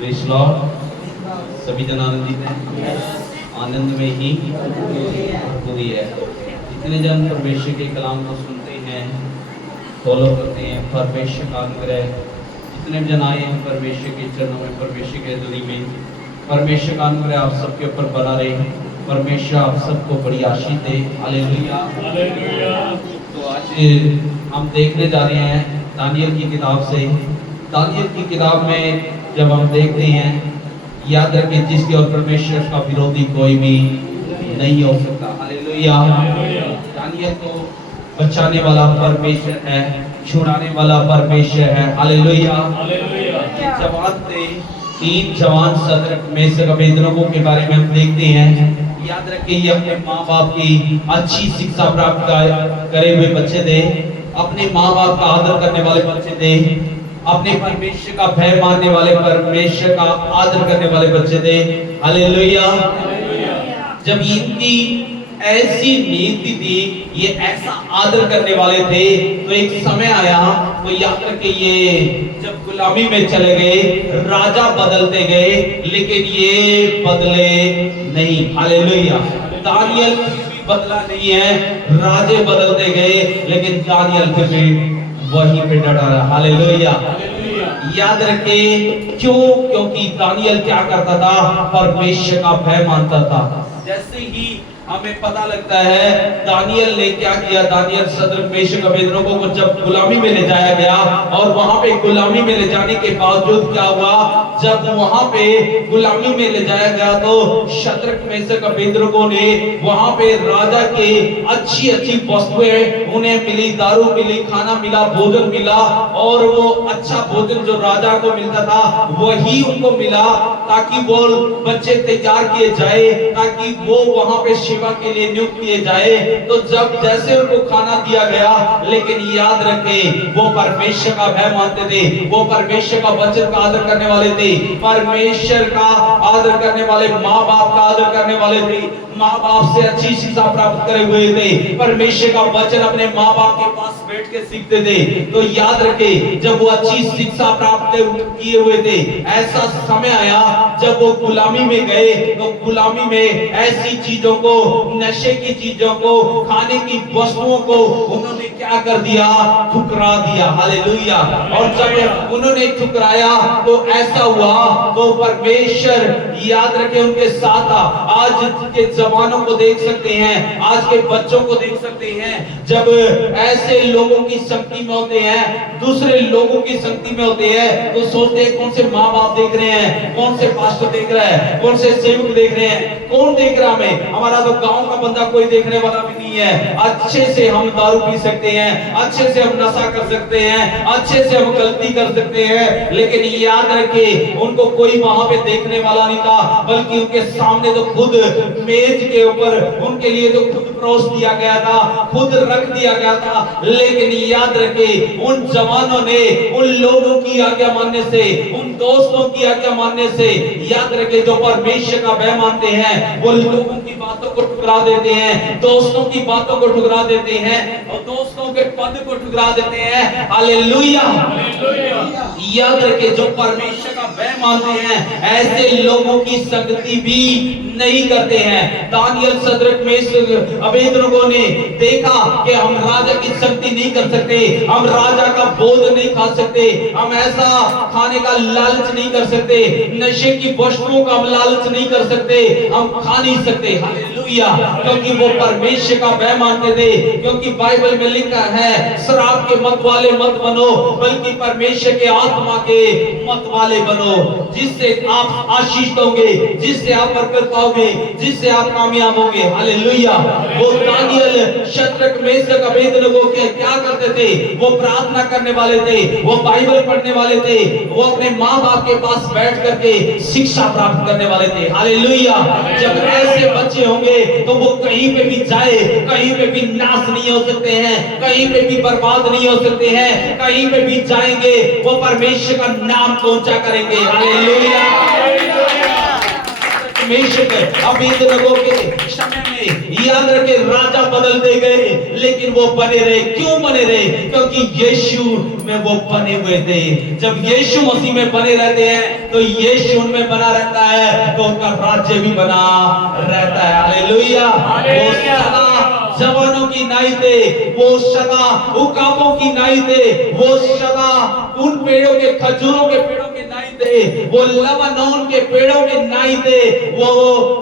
Praise Lord. सभी जन आनंदित हैं, आनंद में ही पूरी है। जितने जन परमेश्वर के कलाम को सुनते हैं, फॉलो करते हैं, परमेश्वर का अनुग्रह, जितने जन आए हैं परमेश्वर के चरणों में, परमेश्वर के ध्वनि में, परमेश्वर का अनुग्रह आप सबके ऊपर बना रहे। परमेश्वर आप सबको बड़ी आशीष दे। हालेलुया। तो आज हम देखने जा रहे हैं दानियल की किताब से। दानियल की किताब में जब हम देखते हैं, याद रखें जिसके और परमेश्वर का विरोधी कोई भी नहीं हो सकता। हालेलुया। दानियल को बचाने वाला परमेश्वर है, छुड़ाने वाला परमेश्वर है। हालेलुया। जवान थे, 3 जवान शद्रक, मेशक, अबेदनगो के बारे में हम देखते हैं। याद रखिए ये अपने माँ बाप की अच्छी शिक्षा प्राप्त करे हुए बच्चे थे, अपने माँ बाप का आदर करने वाले बच्चे थे, अपने परमेश्वर का भय मानने वाले, परमेश्वर का आदर करने वाले बच्चे थे। हालेलुया। जब इनकी ऐसी नीति थी, ये ऐसा आदर करने वाले थे, तो एक समय आया, तो याद रखिए ये जब गुलामी में चले गए, राजा बदलते गए, लेकिन ये बदले नहीं। हालेलुया। दानियल बदला नहीं है, राजे बदलते गए, लेकिन दानियल फिर भी वहीं पे डटा रहा। हालेलुया। याद रखें क्यों? क्योंकि दानियल क्या करता था? परमेश्वर का भय मानता था। जैसे ही हमें पता लगता है दानियल ने क्या किया, दानियल शद्रक, मेशक, अबेदनगो को जब गुलामी में ले जाया गया, और वहां पे गुलामी में ले जाने के बावजूद क्या हुआ, जब वहां पे गुलामी में ले जाया गया तो शद्रक, मेशक, अबेदनगो ने वहां पे राजा के अच्छी अच्छी वस्तुएं उन्हें मिली, दारू मिली, खाना मिला, भोजन मिला, और वो अच्छा भोजन जो राजा को मिलता था वही उनको मिला, ताकि वो बच्चे तैयार किए जाए, ताकि वो वहां पे के लिए नियुक्त किए जाए। तो जब जैसे उनको खाना दिया गया, लेकिन याद रखें वो परमेश्वर का भय मानते थे, वो परमेश्वर का वचन का आदर करने वाले थे, परमेश्वर का आदर करने वाले, माँ बाप का आदर करने वाले थे, माँ बाप से अच्छी शिक्षा प्राप्त करे हुए थे, परमेश्वर का वचन अपने माँ बाप के पास बैठ के सीखते थे। तो याद रखें जब वो अच्छी शिक्षा प्राप्त किए हुए थे, ऐसा समय आया जब वो गुलामी में गए, तो गुलामी में ऐसी चीजों को, नशे की चीजों को, खाने की वस्तुओं को उन्होंने क्या कर दिया? ठुकरा दिया। हालेलुया। और जब उन्होंने ठुकराया तो ऐसा हुआ, तो परमेश्वर याद रखे उनके साथ था। आज के जवानों को देख सकते हैं, आज के बच्चों को देख सकते हैं, जब ऐसे लोगों की संगति में होते हैं, दूसरे लोगों की संगति में होते हैं, तो सोचते हैं कौन से माँ बाप देख रहे हैं, कौन से पास्टर देख रहा है, कौन से सेवक देख रहे हैं, कौन देख रहा हमें? हमारा तो गांव का बंदा कोई देखने वाला भी नहीं है। अच्छे से हम दारू पी सकते हैं, अच्छे से हम नशा कर सकते हैं, अच्छे से हम गलती कर सकते हैं, लेकिन याद रखें उनको कोई वहां पे देखने वाला नहीं था, बल्कि उनके सामने तो खुद मेज के ऊपर उनके लिए तो खुद परोस दिया गया था, खुद रख दिया गया था। लेकिन याद रखें उन जवानों ने उन लोगों की आज्ञा मानने से, उन दोस्तों की आज्ञा मानने से, याद रखें जो परमेश्वर का भय मानते हैं, वो लोगों की बातों को ठुकरा देते हैं, दोस्तों की बातों को ठुकरा देते हैं, और दोस्तों के पद को ठुकरा देते हैं। हालेलुया। याद रखें जो परमेश्वर का भय मानते हैं, ऐसे लोगों की संगति भी नहीं करते हैं। दानियल, शद्रक, मेशक, अबेदनगो ने देखा कि हम राजा की संगति नहीं कर सकते, हम राजा का भोजन नहीं खा सकते, हम ऐसा खाने का लालच नहीं कर सकते, नशे की वस्तुओं का हम लालच नहीं कर सकते, हम खा नहीं सकते। हालेलुया। क्योंकि वो परमेश्वर का भय मानते थे, क्योंकि बाइबल में लिखा है शराब के मत वाले मत बनो, बल्कि परमेश्वर के आत्मा के मत वाले बनो, जिससे आप आशीष होंगे, जिससे आप बरकत पाओगे, जिससे आप कामयाब होंगे। हालेलुया। वो दानियल, शद्रक, मेशक, अबेदनगो के क्या करते थे? वो प्रार्थना करने वाले थे, वो बाइबल पढ़ने वाले थे, वो अपने माँ बाप के पास बैठ करके शिक्षा प्राप्त करने वाले थे। हालेलुया। जब ऐसे बच्चे होंगे तो वो कहीं पे भी जाए, कहीं पे भी नाश नहीं हो सकते हैं, कहीं पे भी बर्बाद नहीं हो सकते हैं, कहीं पे भी जाएंगे वो परमेश्वर का नाम ऊंचा करेंगे। हालेलुया। मेशक अबेदनगो के समय में याद रखे राजा बदलते गए, लेकिन वो बने रहे। क्यों बने रहे? क्योंकि यीशु में वो बने हुए थे। जब यीशु मसीह में बने रहते हैं तो यीशु उनमें बना रहता है, तो उनका राज्य भी बना रहता है। हालेलुया। वो सदा जवानों की नाई थे, वो सदा उकाबों की नाई थे, वो सदा उन पेड़ों के, खजूरों के पेड़ों के नाई थे, वो लबानोन के पेड़ों के नाई थे, वो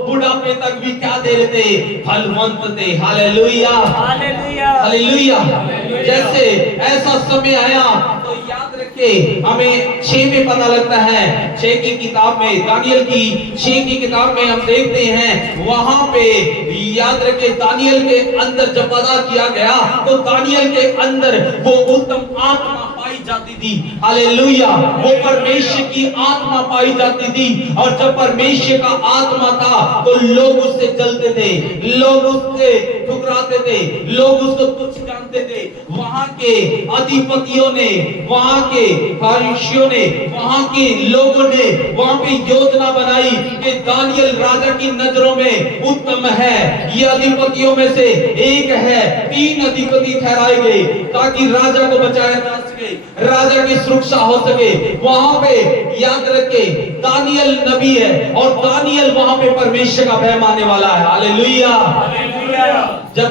बुढ़ापे तक भी क्या दे रहे थे? फलवंत थे। Hallelujah, hallelujah, hallelujah. जैसे ऐसा समय आया तो याद रखे, हमें 6 में पता लगता है, 6 की किताब में, दानियल की 6 की किताब में हम देखते हैं, वहां पे याद रखे दानियल के अंदर जब पता किया गया तो दानियल के अंदर वो उत्तम आत्मा पाई जाती थी। हालेलुया। वो परमेश्वर की आत्मा पाई जाती थी, और जब परमेश्वर का आत्मा था तो लोग उससे जलते थे, लोग उससे ठुकराते थे, लोग उसको तुच्छ जानते थे। वहां के अधिपतियों ने, वहां के फरीसियों ने, वहां के लोगों ने वहां पे योजना बनाई कि दानियल राजा की नजरों में उत्तम है, ये अधिपतियों में से एक है। 3 अधिपति ठहराए गए ताकि राजा को बचाया जा सके, राजा की सुरक्षा हो सके। वहां पे याद रखे दानियल नबी है, और दानियल वहां पे परमेश्वर का भय मानने वाला है। हालेलुया। जब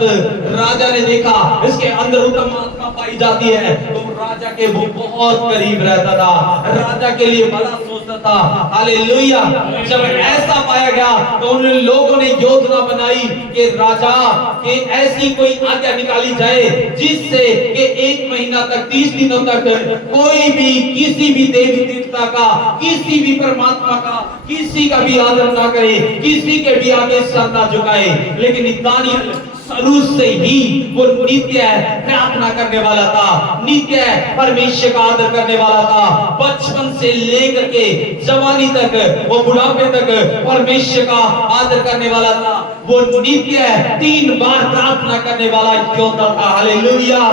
राजा ने देखा इसके अंदर उत्तम आत्मा पाई जाती है, तो राजा के वो बहुत करीब रहता था, राजा के लिए भला सोचता था। हालेलुया। जब ऐसा पाया गया तो उन लोगों ने योजना बनाई कि राजा के ऐसी कोई आज्ञा निकाली जाए जिससे कि 1 महीना तक, 30 दिनों तक कोई भी किसी भी देवी देवता का, किसी भी परमात्मा का, किसी का भी आदर ना करे, किसी के भी आगे सर ना झुकाए। लेकिन दानियल शुरू से ही वो नित्य प्रार्थना करने वाला था, नित्य परमेश्वर का आदर करने वाला था। बचपन से लेकर के जवानी तक, वो बुढ़ापे तक परमेश्वर का आदर करने वाला था। वो नित्य 3 बार प्रार्थना करने वाला योद्धा था। हालेलुया।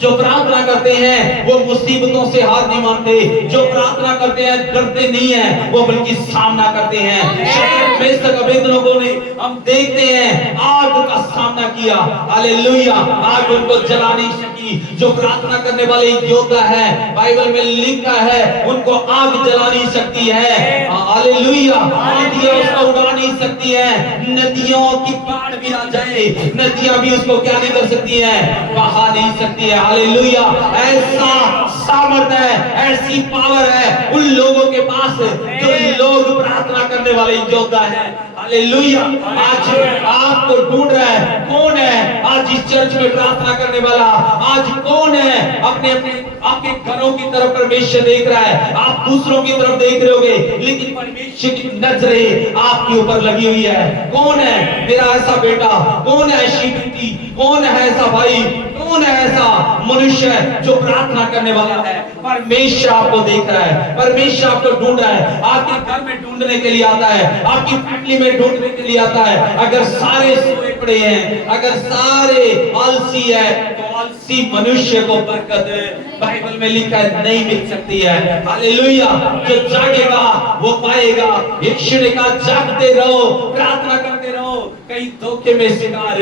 जो प्रार्थना करते हैं वो मुसीबतों से हार नहीं मानते, जो प्रार्थना करते हैं डरते नहीं है, वो बल्कि सामना करते हैं। शत्रु मेशक अबेदनगो ने, हम देखते हैं, आग का सामना किया। हालेलुया। आग उनको जला नहीं सकी। जो प्रार्थना करने वाले योद्धा है, बाइबल में लिखा है, उनको आग जला नहीं सकती है। हालेलुया। आंधियां उसको उड़ा नहीं सकती है, नदियों की बाढ़ भी आ जाए, नदियां भी उसको क्या नहीं कर सकती है? बहा नहीं सकती है। हालेलुया। ऐसा सामर्थ्य है, ऐसी पावर है उन लोगों के पास जो लोग प्रार्थना करने वाले योद्धा है। हालेलुया। आज आपको ढूंढ रहा है, कौन है आज इस चर्च में प्रार्थना करने वाला? आज कौन है अपने अपने आपके घरों की तरफ परमेश्वर देख रहा है? आप दूसरों की तरफ देख रहे होगे, लेकिन परमेश्वर की नजरें आपके ऊपर लगी हुई है। कौन है मेरा ऐसा बेटा? कौन है ऐसी बेटी? कौन है ऐसा भाई? कौन है ऐसा मनुष्य जो प्रार्थना करने वाला है? परमेश्वर आपको देख रहा है, परमेश्वर आपको ढूंढ रहा है। आपके घर में ढूंढने के लिए आता है, आपकी फैमिली में ढूंढने के लिए आता है। अगर सारे सोए पड़े हैं, अगर सारे आलसी है, तो आलसी मनुष्य को बरकत बाइबल में लिखा है नहीं मिल सकती है। हालेलुया। जो जागेगा वो पाएगा। एक क्षण का जागते रहो, प्रार्थना करते रहो, कहीं धोखे में शिकार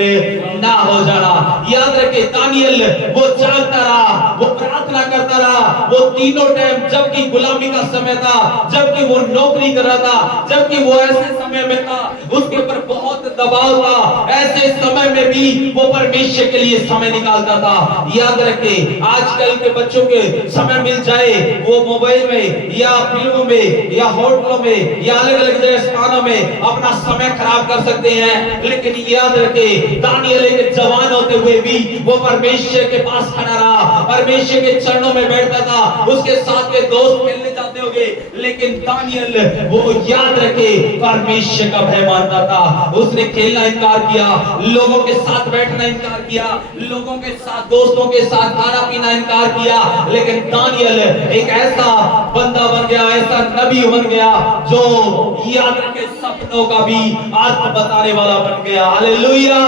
ना हो जाना। याद रखे दानियल वो जागता रहा, वो प्रार्थना करता रहा, वो तीनों टाइम, जबकि गुलामी का समय था, जबकि वो नौकरी कर रहा था, जबकि वो ऐसे समय में था उसके ऊपर बहुत दबाव था, ऐसे समय में भी वो परमेश्वर के लिए समय निकालता था। याद रखे आजकल के बच्चों के समय मिल जाए, वो मोबाइल में या फिल्मों में या होटलों में या अलग अलग स्थानों में अपना समय खराब कर सकते हैं। लेकिन याद रखे दानियल एक जवान होते हुए भी वो परमेश्वर के पास खड़ा रहा, परमेश्वर के चरणों में बैठता था। उसके साथ के दोस्त मिलने जाते होंगे, लेकिन दानियल वो याद रखे परमेश्वर का भय मानता था। उसने खेलना इनकार किया, लोगों के साथ बैठना इनकार किया, लोगों के साथ, दोस्तों के साथ खाना पीना इनकार किया। लेकिन दानियल एक ऐसा बंदा बन गया, ऐसा नबी बन गया जो याद रखे सपनों का भी अर्थ बताने वाला बन गया। हालेलुया।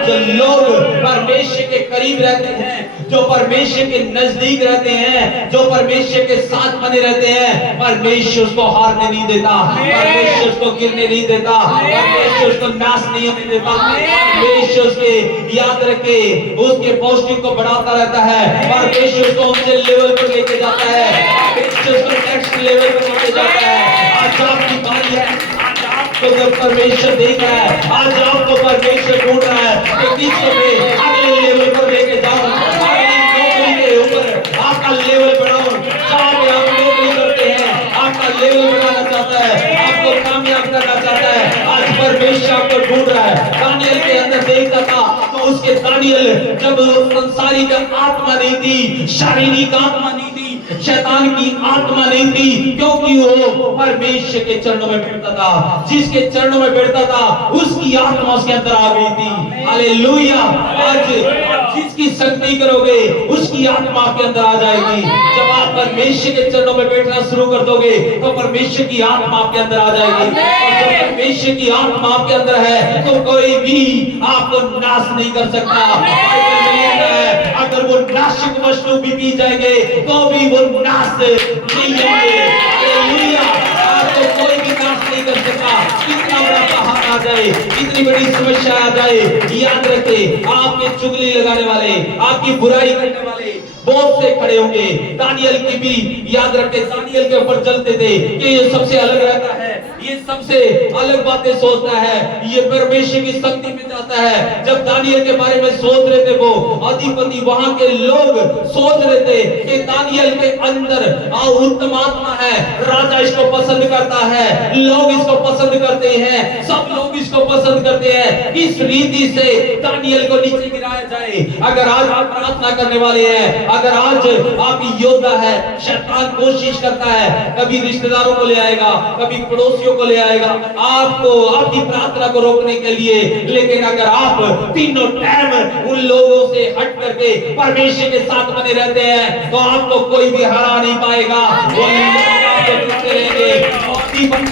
जो लोग परमेश्वर के करीब रहते हैं, जो परमेश्वर के नजदीक रहते हैं, जो परमेश्वर के साथ बने रहते हैं, परमेश्वर उसको हारने नहीं देता, परमेश्वर उसको गिरने नहीं देता, परमेश्वर उसको नाश नहीं होने देता। परमेश्वर उसके याद रखे उसके पौष्टिक को बढ़ाता रहता है, परमेश्वर उसको ऊंचे लेवल पर लेके जाता है, परमेश्वर उसको नेक्स्ट लेवल पर लेके जाता है। आज आपकी बारी है, आज आपको जब परमेश्वर देख रहा है, आज आपको परमेश्वर ढूंढ रहा है कि किसको मैं अगले लेवल पर लेके जाऊं, अगली नौकरी के ऊपर आपका लेवल बढ़ाऊं। जहां पे आप नौकरी करते हैं आपका लेवल बढ़ाना चाहता है, आपको कामयाब करना चाहता है, आज परमेश्वर आपको ढूंढ रहा है। दानियल के अंदर देखता था तो उसके दानियल जब संसारिक आत्मा नहीं थी, शारीरिक आत्मा नहीं थी, शैतान की आत्मा नहीं थी, क्योंकि वो परमेश्वर के चरणों में बैठता था। जिसके चरणों में बैठता था उसकी आत्मा उसके अंदर आ गई थी। हालेलुया। आज जिसकी शक्ति करोगे उसकी आत्मा आपके अंदर आ जाएगी। जब आप परमेश्वर के चरणों में बैठना शुरू कर दोगे तो परमेश्वर की आत्मा आपके अंदर आ जाएगी, और जब परमेश्वर की आत्मा आपके अंदर है तो कोई भी आपको नाश नहीं कर सकता। अगर वो नाशक वस्तु भी पी जाएंगे तो भी वो नाश नहीं होंगे। हालेलुया। आपको कोई भी नाश नहीं कर सकता। कितना बड़ा पहाड़ आ जाए, कितनी बड़ी समस्या आ जाए, याद रखें आपके चुगली लगाने वाले, आपकी बुराई करने वाले बहुत से खड़े होंगे। दानियल की भी याद रखें, दानियल के ऊपर चलते थे कि ये सबसे अलग रहता है, ये सबसे अलग बातें सोचता है, ये परमेश्वर की शक्ति में जाता है। जब दानियल के बारे में सोच रहे थे वो अधिपति, वहां के लोग सोच रहे थे कि दानियल के अंदर उत्तम आत्मा है, राजा इसको पसंद करता है, लोग इसको पसंद करते हैं, सब लोग इसको पसंद करते हैं। इस रीति से दानियल को नीचे गिराया जाए। अगर आज आप प्रार्थना करने वाले हैं, अगर आज आप योद्धा है, शैतान कोशिश करता है, कभी रिश्तेदारों को ले आएगा, कभी पड़ोसियों को ले आएगा आपको, आपकी प्रार्थना को रोकने के लिए। लेकिन अगर आप तीनों टाइम उन लोगों से हट करके परमेश्वर के साथ बने रहते हैं तो आपको कोई भी हरा नहीं पाएगा। वो आपको देखते रहेंगे,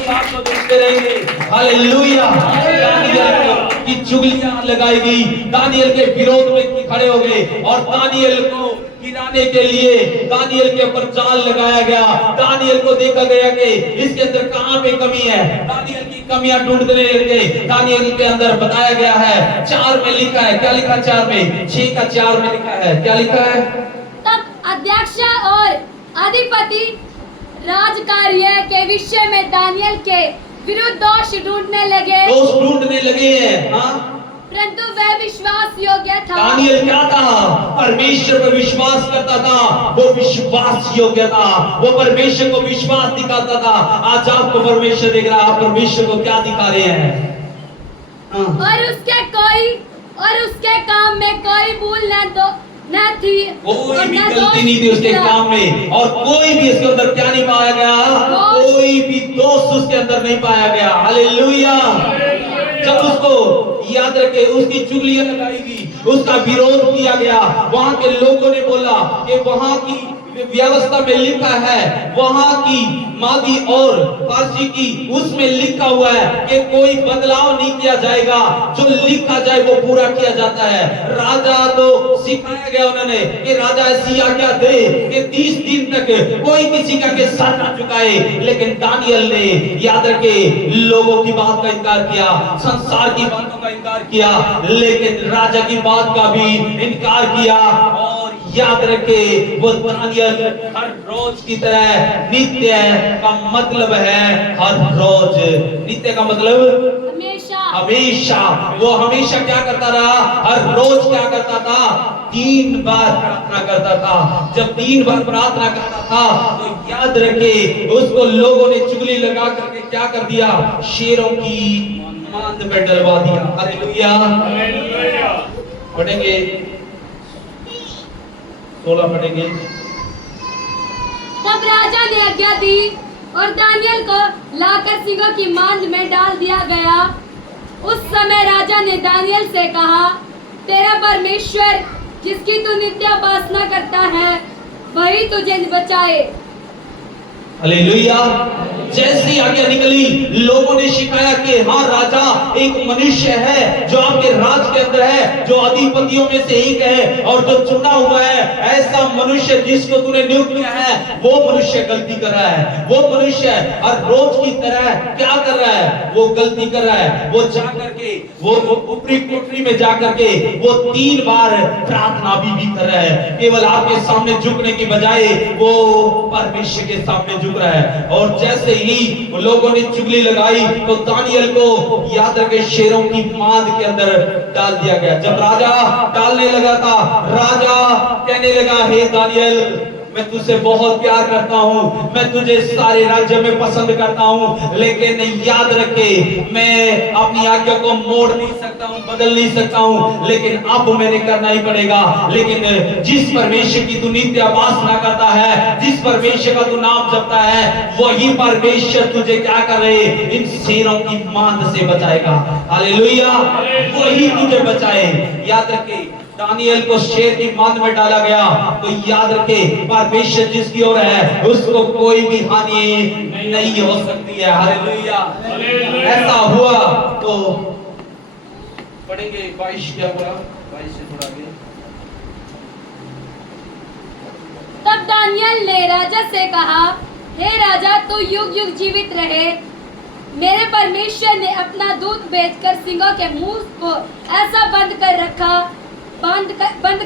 आपको देखते रहेंगे। हालेलुया। दानियल की चुगलियां लगाई गई, दानियल के विरोध में खड़े हो गए और दानियल को गिराने के लिए दानियल के ऊपर जाल लगाया गया। दानियल को देखा गया कि इसके अंदर कहां पे कमी है, दानियल की कमियां ढूंढने लगे। दानियल के अंदर बताया गया है, 4 में लिखा है, क्या लिखा 4 में, 6 का 4 में लिखा है, क्या लिखा है? तब अध्यक्ष और अधिपति राजकार्य के विषय में दानियल के विरुद्ध दोष ढूंढने लगे हैं। हाँ? परंतु वह विश्वास योग्य था। दानियल क्या था? परमेश्वर पर विश्वास करता था, वो विश्वास योग्य था, वो परमेश्वर को विश्वास दिखाता था। आज आपको परमेश्वर देख रहा है, आप परमेश्वर को क्या दिखा रहे हैं? और उसके काम में कोई भूल न थी, कोई भी गलती नहीं थी उसके काम में, और कोई भी इसके अंदर क्या नहीं पाया गया, कोई भी दोष उसके अंदर नहीं पाया गया। हालेलुया। जब उसको याद रखे उसकी चुगलियां लगाई गई, उसका विरोध किया गया, वहां के लोगों ने बोला कि वहां की व्यवस्था में लिखा है, वहां की मादी और फारसी की उसमें लिखा हुआ है कि कोई बदलाव नहीं किया जाएगा, जो लिखा जाए वो पूरा किया जाता है। राजा को सिखाया गया उन्होंने कि राजा ऐसी आज्ञा दे कि 30 दिन तक कोई किसी का सर ना झुकाए। लेकिन दानियल ने याद रखे लोगों की बात का इनकार किया, संसार की बातों का इनकार किया, लेकिन राजा की बात का भी इनकार किया। और याद रखे वो दानियल हर रोज की तरह, नित्य का मतलब है हर रोज, नित्य का मतलब हमेशा, वो हमेशा क्या करता रहा, हर रोज क्या करता था, 3 बार प्रार्थना करता था। जब 3 बार प्रार्थना करता था तो याद रखे उसको लोगों ने चुगली लगा करके क्या कर दिया, शेरों की मांद में डलवा दिया। हालेलुया। पढ़ेंगे 16 पढ़ेंगे। तब राजा ने आज्ञा दी और दानियल को लाकर सिंहों की मांद में डाल दिया गया। उस समय राजा ने दानियल से कहा, तेरा परमेश्वर जिसकी तू नित्य उपासना करता है वही तुझे बचाए। हालेलुया। जैसी आज्ञा निकली, लोगों ने शिकायत कि हाँ राजा एक मनुष्य है जो आपके राज के अंदर है, जो अधिपतियों में से एक है और जो चुना हुआ है, ऐसा मनुष्य जिसको तूने नियुक्त किया है, वो मनुष्य गलती कर रहा है। वो मनुष्य हर रोज की तरह क्या कर रहा है? वो गलती कर रहा है। वो जा करके वो ऊपरी कोठरी में जा करके वो 3 बार प्रार्थना भी कर रहा है। केवल आपके सामने झुकने की बजाय वो परमेश्वर के सामने झुक रहा है। और जैसे ही लोगों ने चुगली लगाई तो दानियल को याद रखे शेरों की मांद के अंदर डाल दिया गया। जब राजा डालने लगा था, राजा कहने लगा, हे दानियल, मैं तुझसे बहुत प्यार करता हूँ, मैं तुझे सारे राज्य में पसंद करता हूँ, लेकिन याद रखे मैं अपनी आज्ञा को मोड़ नहीं सकता हूँ, बदल नहीं सकता हूँ, लेकिन अब मैंने करना ही पड़ेगा। लेकिन जिस परमेश्वर की तू नित्य उपासना करता है, जिस परमेश्वर का तू नाम जपता है, वही परमेश्वर तुझे क्या कर रहे, इन शेरों की मांद से बचाएगा। हालेलुया, वही तुझे बचाए। याद रखे दानियल को शेर की मांद में डाला गया, तो याद रखे परमेश्वर जिसकी ओर है उसको कोई भी हानि नहीं हो सकती है। हालेलुया। ऐसा हुआ तो पढ़ेंगे 22 क्या हुआ, 22 से थोड़ा आगे। तब दानियल ने राजा से कहा, हे राजा, तू युग युग जीवित रहे। मेरे परमेश्वर ने अपना दूत भेजकर सिंहों के मुंह को ऐसा बंद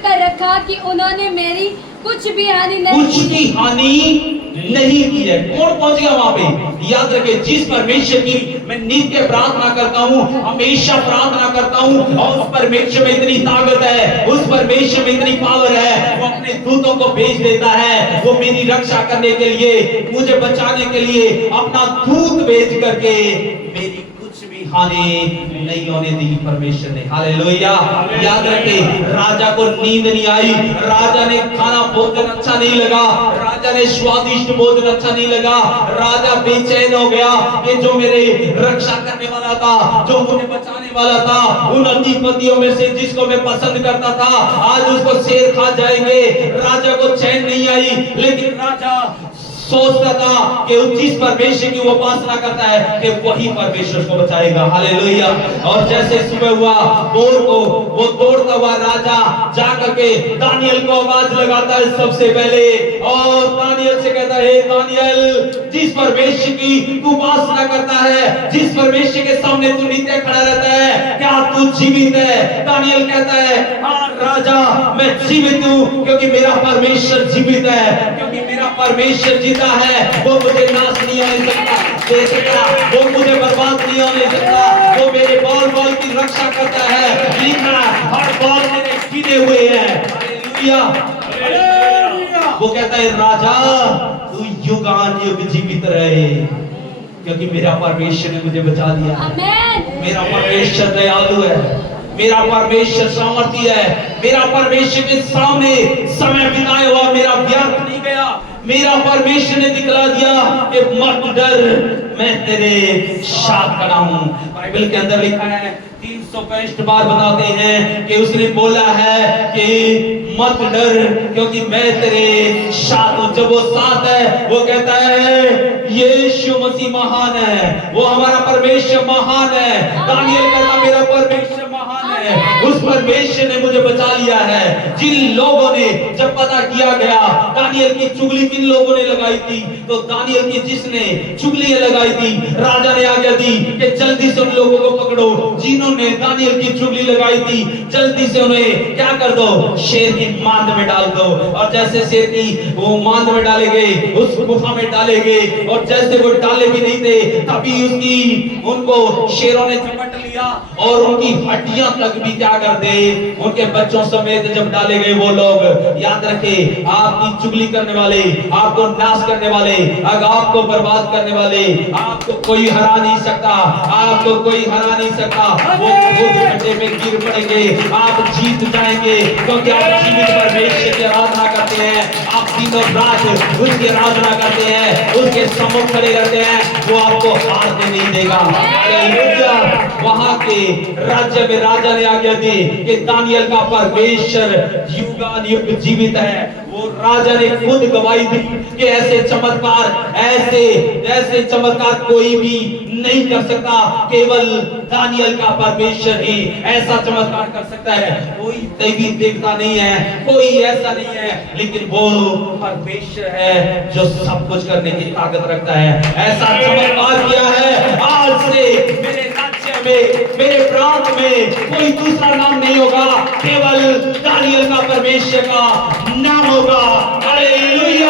कर रखा कि उन्होंने मेरी कुछ भी हानि नहीं की है। कौन पहुंचेगा वहां पे? याद रखे जिस परमेश्वर की मैं नित्य प्रार्थना करता हूँ, हमेशा प्रार्थना करता हूँ, और उस परमेश्वर में इतनी ताकत है, उस परमेश्वर में इतनी पावर है, वो अपने दूतों को भेज देता है, वो मेरी रक्षा करने के लिए, मुझे बचाने के लिए अपना दूत भेज करके मेरी हानि नहीं होने दी परमेश्वर ने। हालेलुया। याद रखे राजा को नींद नहीं आई, राजा ने खाना भोजन अच्छा नहीं लगा, राजा ने स्वादिष्ट भोजन अच्छा नहीं लगा, राजा बेचैन हो गया कि जो मेरे रक्षा करने वाला था, जो मुझे बचाने वाला था, उन अधिपतियों में से जिसको मैं पसंद करता था, आज उसको शेर खा जाएंगे। राजा को चैन नहीं आई, लेकिन राजा सोचता था कि जिस परमेश्वर की वो उपासना करता है कि वही परमेश्वर को बचाएगा। हालेलुया। और जैसे सुबह हुआ भोर को, वो दौड़ता हुआ राजा जाकर के दानियल को आवाज लगाता है सबसे पहले, और दानियल से कहता है, हे दानियल, जिस परमेश्वर की तू उपासना करता है, जिस परमेश्वर के सामने तू नित्य खड़ा रहता है, क्या तू जीवित है? दानियल कहता है, हाँ राजा, मैं जीवित हूँ, क्योंकि मेरा परमेश्वर जीवित है, क्योंकि मेरा परमेश्वर जीता है। वो मुझे नाश नहीं होने सकता, वो मुझे बर्बाद नहीं होने सकता, वो मेरे बाल की रक्षा करता है, लिखा हर बाल मेरे गिने हुए हैं। हालेलुया। वो कहता है, राजा तू युगान युग जीवित रहे, क्योंकि मेरा परमेश्वर ने मुझे बचा लिया। आमीन। मेरा परमेश्वर दयालु है, मेरा परमेश्वर सामर्थी है, मेरा परमेश्वर के सामने समय बिताया हुआ मेरा व्यर्थ नहीं गया। मेरा परमेश्वर ने दिखला दिया कि मत डर, मैं तेरे साथ खड़ा हूं। बाइबल के अंदर लिखा है, 365 बार बताते हैं कि उसने बोला है कि मत डर, क्योंकि मैं तेरे साथ हूं। जब वो साथ है, वो कहता है यीशु मसीह महान है, वो हमारा परमेश्वर महान है। दानियल कहता मेरा परमेश्वर महान है, उस परमेश्वर ने मुझे बचा लिया है। जिन लोगों ने जब पता किया गया दानियल की चुगली किन लोगों ने लगाई थी, तो दानियल की जिसने चुगली लगाई थी, राजा ने आज्ञा दी कि जल्दी से उन लोगों को पकड़ो जिन्होंने दानियल की चुगली लगाई थी, जल्दी से उन्हें क्या कर दो, शेर की मांद में डाल दो। और जैसे शेर की वो मांद में डाले गए, उस गुफा में डाले गए, और जैसे वो डाले भी नहीं थे, तभी उनको शेरों ने झपट लिया और उनकी हड्डियां तक भी क्या कर दे, उनके बच्चों समेत जब डाले गए वो लोग। याद रखे, आपकी चुगली करने वाले, आपको नाश करने वाले, अगर आपको बर्बाद करने वाले, आपको कोई हरा नहीं सकता, आपको कोई हरा नहीं सकता। वो खड्डे में गिर पड़ेंगे, आप जीत जाएंगे, क्योंकि आप जीवित परमेश्वर की आराधना करते हैं, आप दिनों रात उसकी आराधना करते हैं, उसके सम्मुख खड़े रहते हैं, वो आपको हारने नहीं देगा। वहां के राज्य में राजा ने आज्ञा दी कि दानियल का परमेश्वर युगान युग जीवित है, वो और राजा ने खुद गवाही दी कि ऐसे चमत्कार कोई भी नहीं कर सकता, केवल दानियल का परमेश्वर ही ऐसा चमत्कार कर सकता है। कोई देवी देवता नहीं है, कोई ऐसा नहीं है, लेकिन वो परमेश्वर है जो सब कुछ करने की ताकत रखता है। ऐसा चमत्कार किया है। आज से मेरे राज्य में, मेरे प्रांत में कोई दूसरा नाम नहीं होगा, केवल दानियल का परमेश्वर का नाम होगा। हालेलुया।